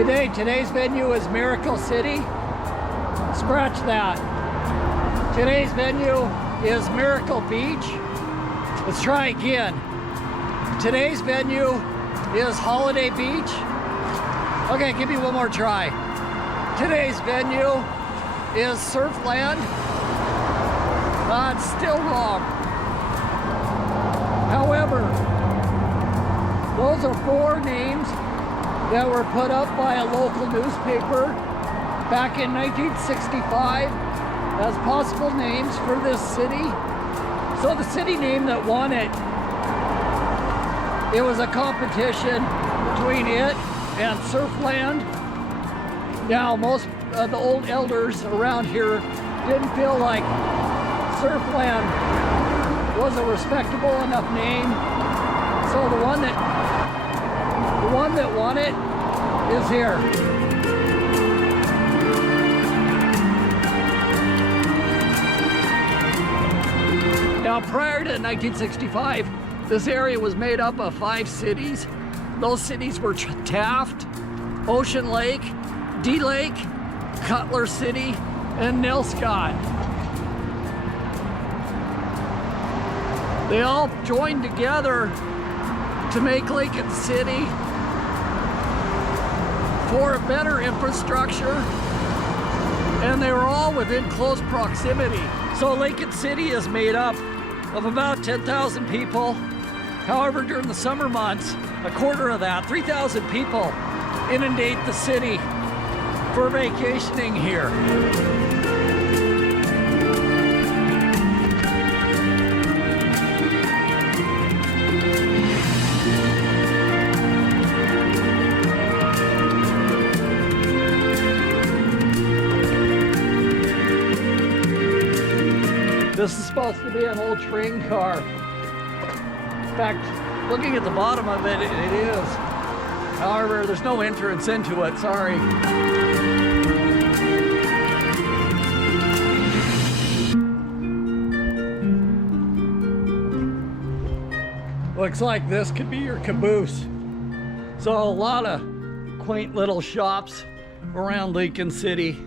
Today's venue is Miracle City. Scratch that. Today's venue is Miracle Beach. Let's try again. Today's venue is Holiday Beach. Okay, give me one more try. Today's venue is Surfland. It's still wrong. However, those are 4 names that were put up by a local newspaper back in 1965 as possible names for this city. So the city name that won it, it was a competition between it and Surfland. Now, most of the old elders around here didn't feel like Surfland was a respectable enough name. So the one that won it is here. Now, prior to 1965, this area was made up of 5 cities. Those cities were Taft, Ocean Lake, D Lake, Cutler City, and Nelscott. They all joined together to make Lincoln City for a better infrastructure, and they were all within close proximity. So Lincoln City is made up of about 10,000 people. However, during the summer months, a quarter of that, 3,000 people, inundate the city for vacationing here. This is supposed to be an old train car. In fact, looking at the bottom of it, it is. However, there's no entrance into it, sorry. Looks like this could be your caboose. So a lot of quaint little shops around Lincoln City.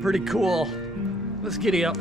Pretty cool. Let's giddy up.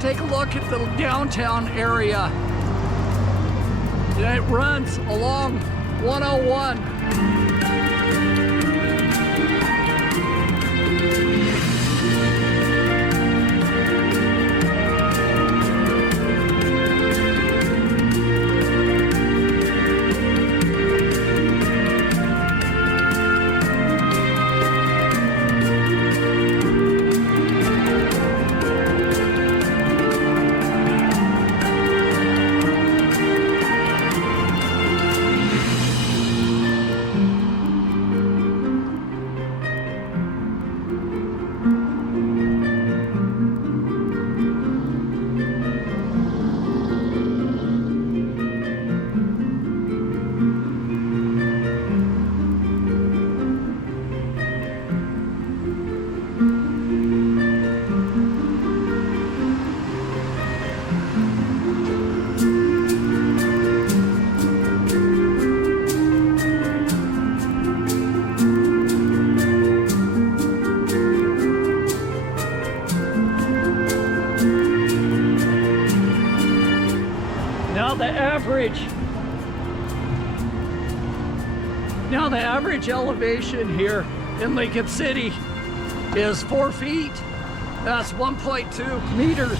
Take a look at the downtown area. And it runs along 101. average elevation here in Lincoln City is 4 feet. That's 1.2 meters.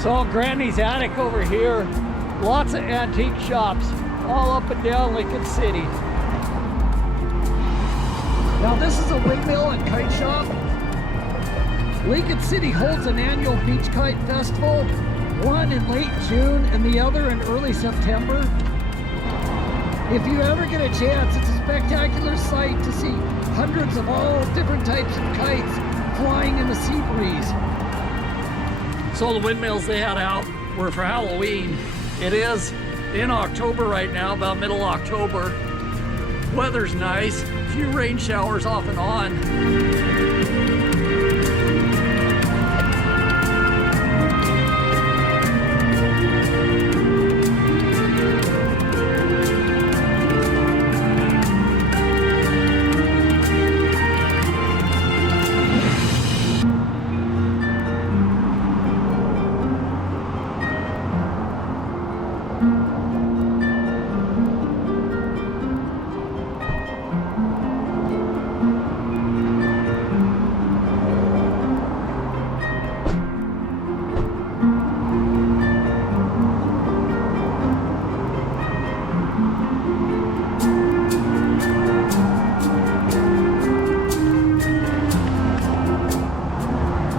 So Granny's Attic over here, lots of antique shops all up and down Lincoln City. Now this is a windmill and kite shop. Lincoln City holds an annual beach kite festival, one in late June and the other in early September. If you ever get a chance, it's a spectacular sight to see hundreds of all different types of kites flying in the sea breeze. So the windmills they had out were for Halloween. It is in October right now, about middle October. Weather's nice, a few rain showers off and on.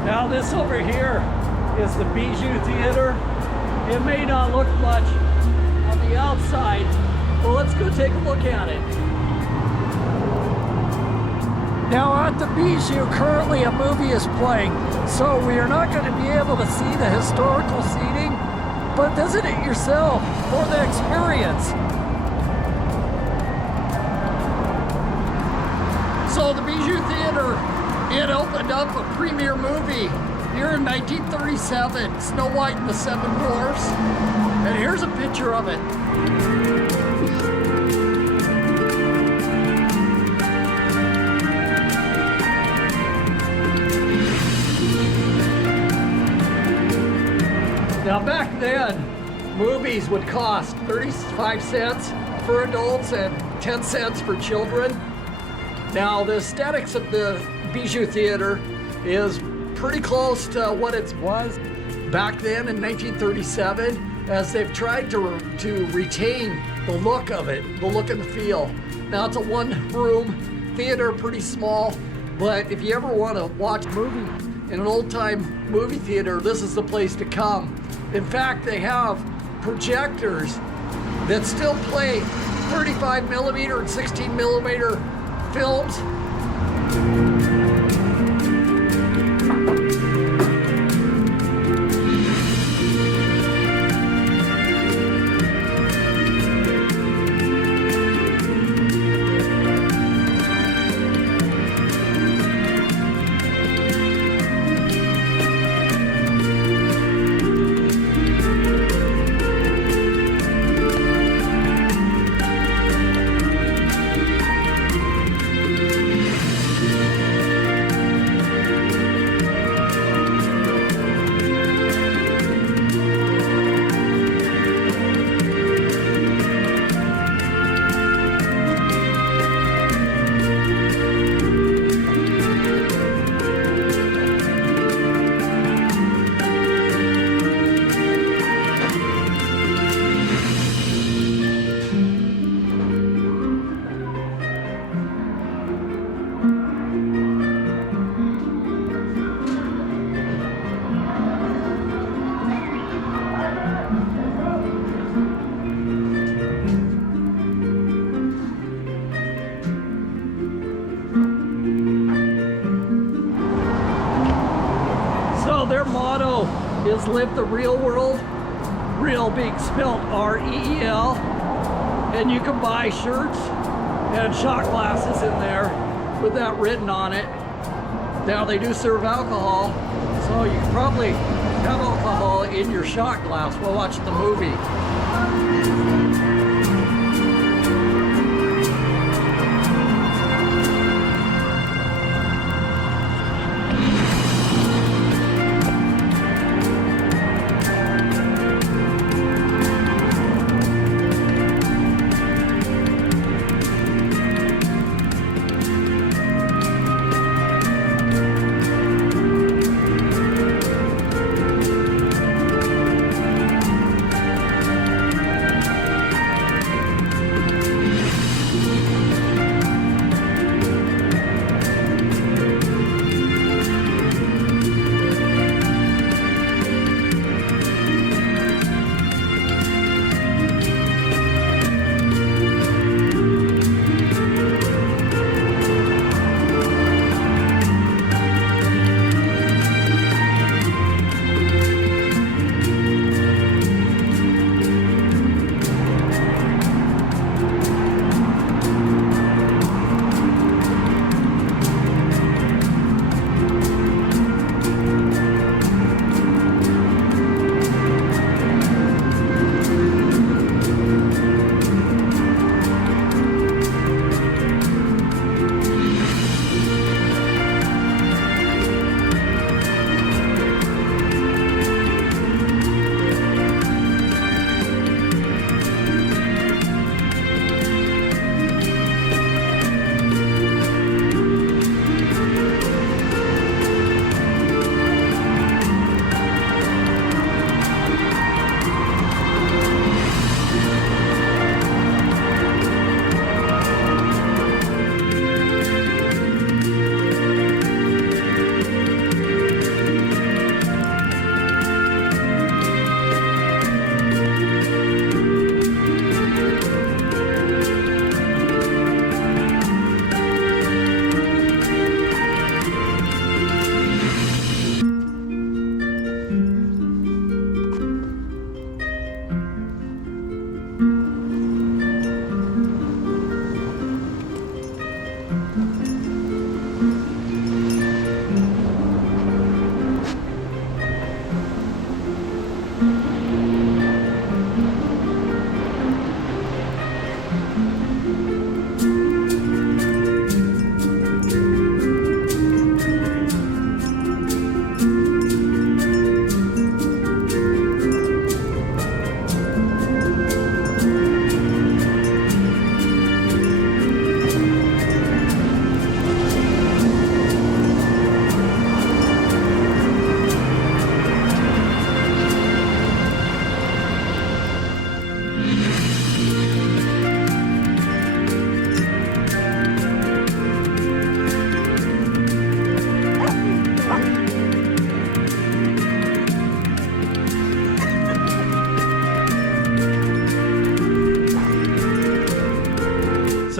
Now this over here is the Bijou Theater. It may not look much on the outside, but let's go take a look at it. Now at the Bijou, currently a movie is playing, so we are not going to be able to see the historical seating, but visit it yourself for the experience. So the Bijou Theater, it opened up a premiere movie here in 1937, Snow White and the Seven Dwarfs. And here's a picture of it. Now back then, movies would cost 35 cents for adults and 10 cents for children. Now the aesthetics of the Bijou Theater is pretty close to what it was back then in 1937, as they've tried to retain the look of it, the look and the feel. Now it's a one-room theater, pretty small, but if you ever want to watch a movie in an old-time movie theater, this is the place to come. In fact, they have projectors that still play 35 millimeter and 16 millimeter films. says live the real world, real being spelled R-E-E-L. And you can buy shirts and shot glasses in there with that written on it. Now they do serve alcohol, so you can probably have alcohol in your shot glass while watching the movie.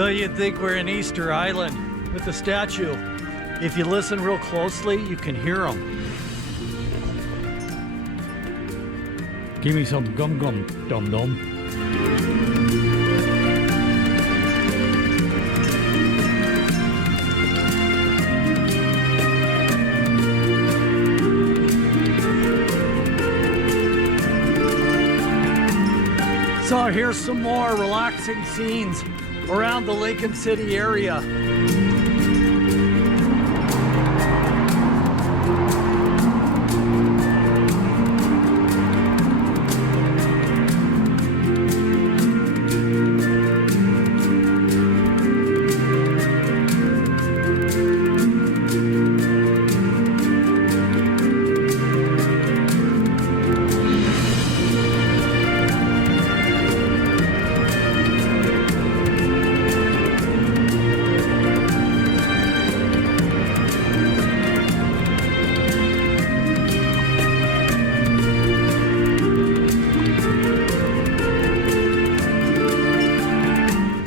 So you'd think we're in Easter Island with the statue. If you listen real closely, you can hear them. Give me some gum gum, dum dum. So here's some more relaxing scenes around the Lincoln City area.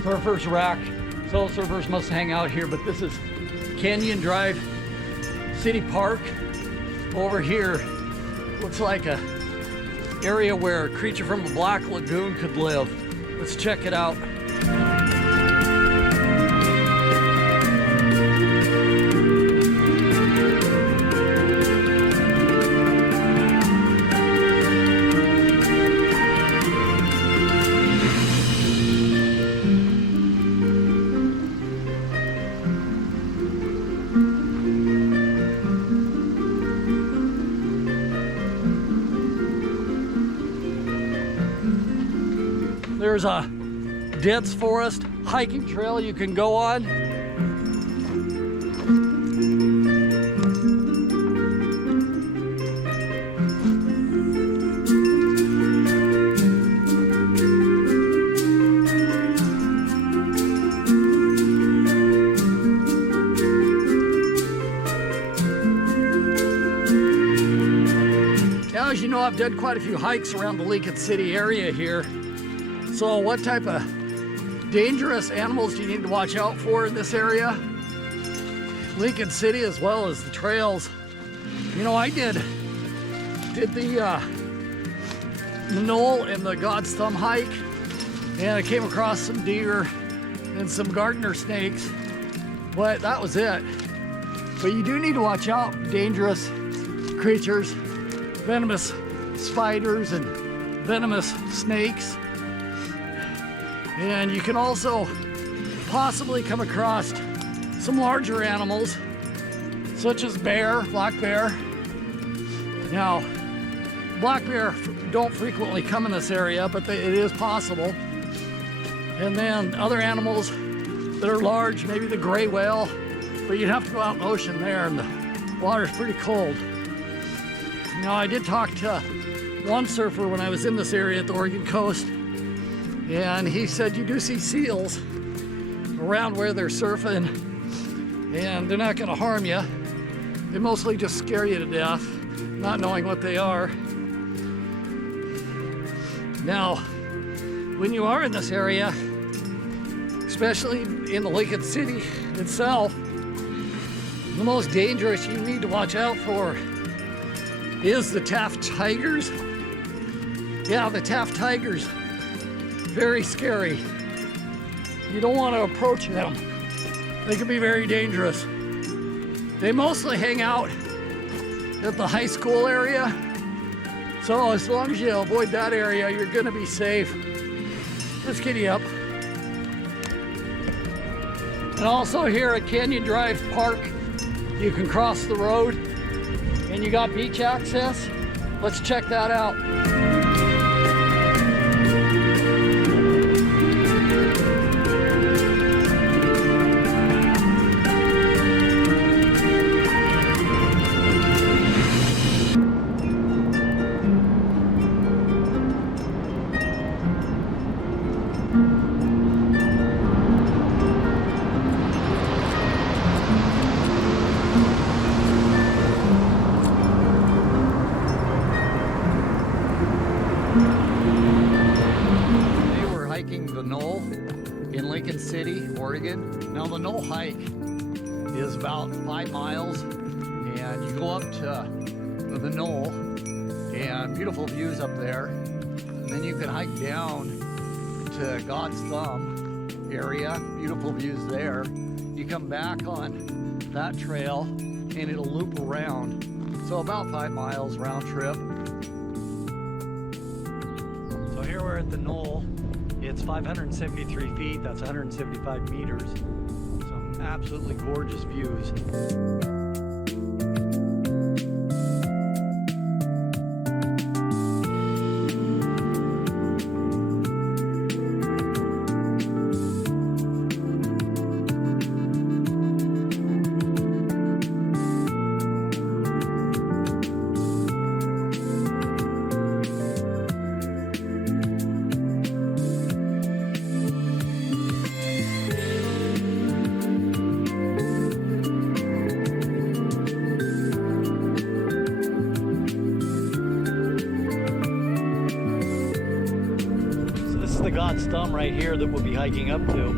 Surfers rack. So surfers must hang out here, but this is Canyon Drive City Park. Over here Looks like a area where a creature from a black lagoon could live. Let's check it out. There's a dense forest hiking trail you can go on. Now, as you know, I've done quite a few hikes around the Lincoln City area here. So what type of dangerous animals do you need to watch out for in this area? Lincoln City, as well as the trails. You know, I did the Knoll and the God's Thumb hike, and I came across some deer and some gardener snakes, but that was it. But you do need to watch out for dangerous creatures, venomous spiders and venomous snakes. And you can also possibly come across some larger animals, such as black bear. Now, black bear don't frequently come in this area, but it is possible. And then other animals that are large, maybe the gray whale, but you'd have to go out in the ocean there, and the water's pretty cold. Now, I did talk to one surfer when I was in this area at the Oregon coast, and he said you do see seals around where they're surfing, and they're not going to harm you. They mostly just scare you to death, not knowing what they are. Now, when you are in this area, especially in the Lincoln City itself, the most dangerous you need to watch out for is the Taft Tigers. Yeah, the Taft Tigers. Very scary. You don't want to approach them. They can be very dangerous. They mostly hang out at the high school area. So as long as you avoid that area, you're gonna be safe. Let's giddy up. And also here at Canyon Drive Park, you can cross the road and you got beach access. Let's check that out. The Knoll in Lincoln City, Oregon. Now the Knoll hike is about 5 miles, and you go up to the Knoll and beautiful views up there. And then you can hike down to God's Thumb area, beautiful views there. You come back on that trail and it'll loop around. So about 5 miles round trip. So here we're at the Knoll. It's 573 feet, that's 175 meters. Some absolutely gorgeous views. The God's Thumb right here that we'll be hiking up to.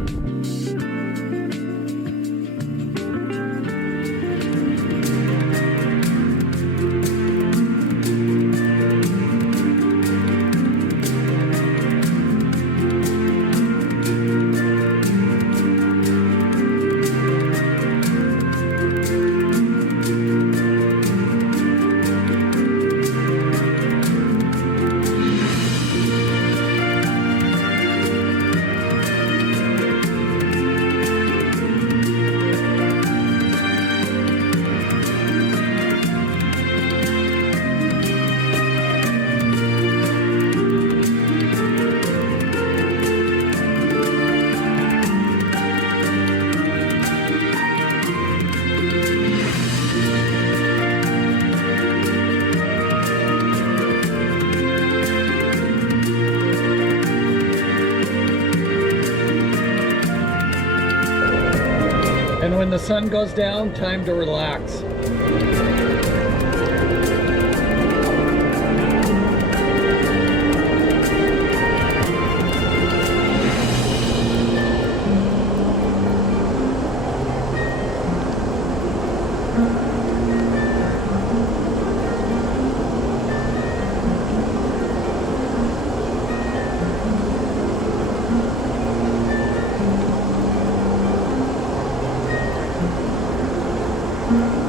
And when the sun goes down, time to relax. Mm-hmm.